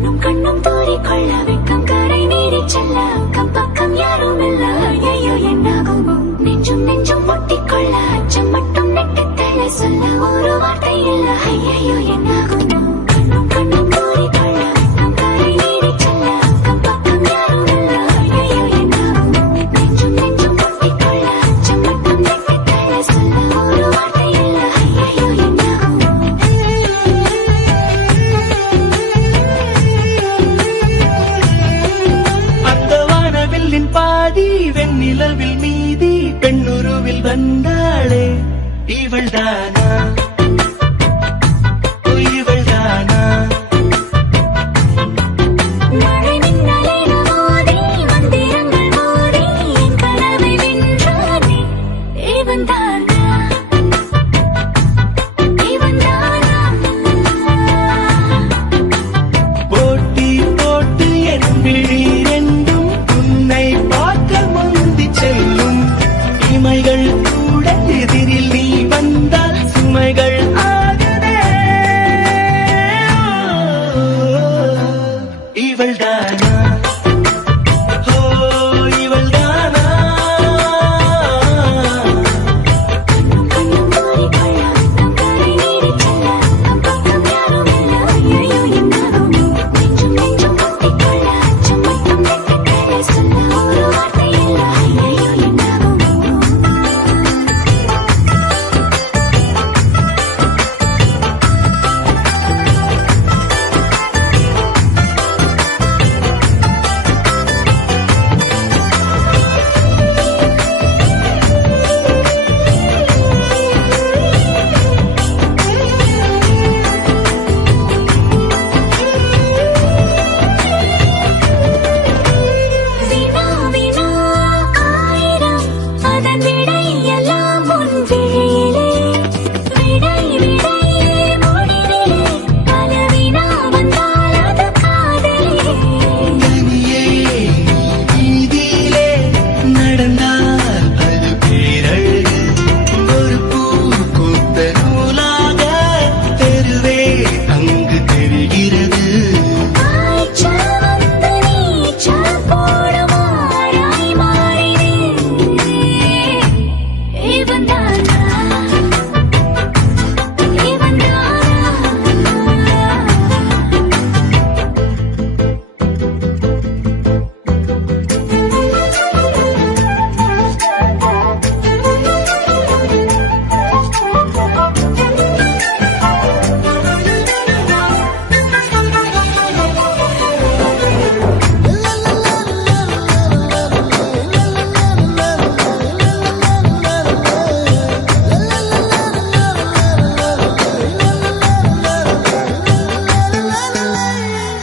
கண்ணும் கண்ணும் தூரிக்கொள்ள வெக்கம் கரை நீடி செல்ல அக்கம் பக்கம் யாரும் இல்ல. ஐயோ என்னாகுமோ நெஞ்சும் நெஞ்சும் முட்டிக்கொள்ள அச்சம் மட்டும் நெட்டித்தள்ள சொல்ல ஒரு வார்த்தை இல்ல. ஐயோ என்னாகுமோ கண்ணும் கண்ணும் தூரிக்கொள்ள வெக்கம் கரை நீடி செல்ல அக்கம் பக்கம் யாரும் இல்ல. ஐயோ என்னாகுமோ நெஞ்சும் நெஞ்சும் முட்டிக்கொள்ள அச்சம் மட்டும் நெட்டித்தள்ள சொல்ல ஒரு வார்த்தை இல்ல. ஐயோ என்னாகுமோ பாதி வெண்ணிலவில் மீதி பெண்ணுருவில் வந்தாளே இவள்தானா இவள்தானா மழை மின்னலில் மோதி மந்திரங்கள் மோதி என் கனவை வென்றானே இவன்தானா இவன்தானா போட்டி போட்டு என் விழி ரெண்டும் உன்னை பார்க்க முந்தி செல்லும் இமைகள் கூட எதிரில் நீ வந்தால் சுமைகள் ஆகுதே இவள்தானா ஓ இவள்தானா கண்ணும் கண்ணும் தூரிக்கொள்ள வெக்கம் கரை நீடி செல்ல அக்கம் பக்கம் யாரும் இல்ல. ஐயோ என்னாகுமோ நெஞ்சும் நெஞ்சும் முட்டிக்கொள்ள அச்சம் மட்டும் நெட்டித்தள்ள சொல்ல ஒரு வார்த்தை இல்ல. ஐயோ என்னாகுமோ வினா வினா ஆயிரம் அதன் விடை எல்லாம் உன் விழியிலே. விடை விடை முடிவிலே பல வினா வந்தால் அது காதலே. தனியே வீதியிலே நடந்தால் அது பேரழகு ஒரு பூ பூத்த நூலாக தெருவே அங்கு தெரிகிறது காய்ச்சல் வந்து நீச்சல் போடுமாறாய் மாறினே இவன்தானா இவன்தானா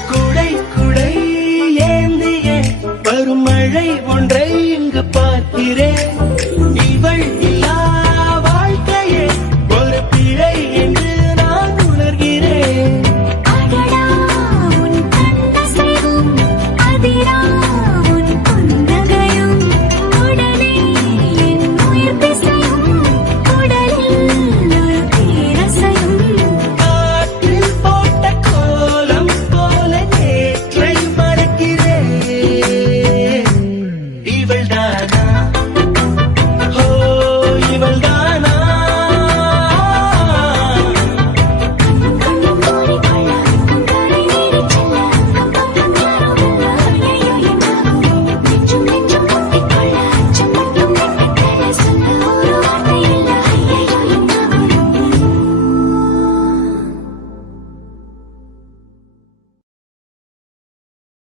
குடை குடை ஏந்திய வரும் மழை ஒன்றை இங்கு பார்க்கிறேன்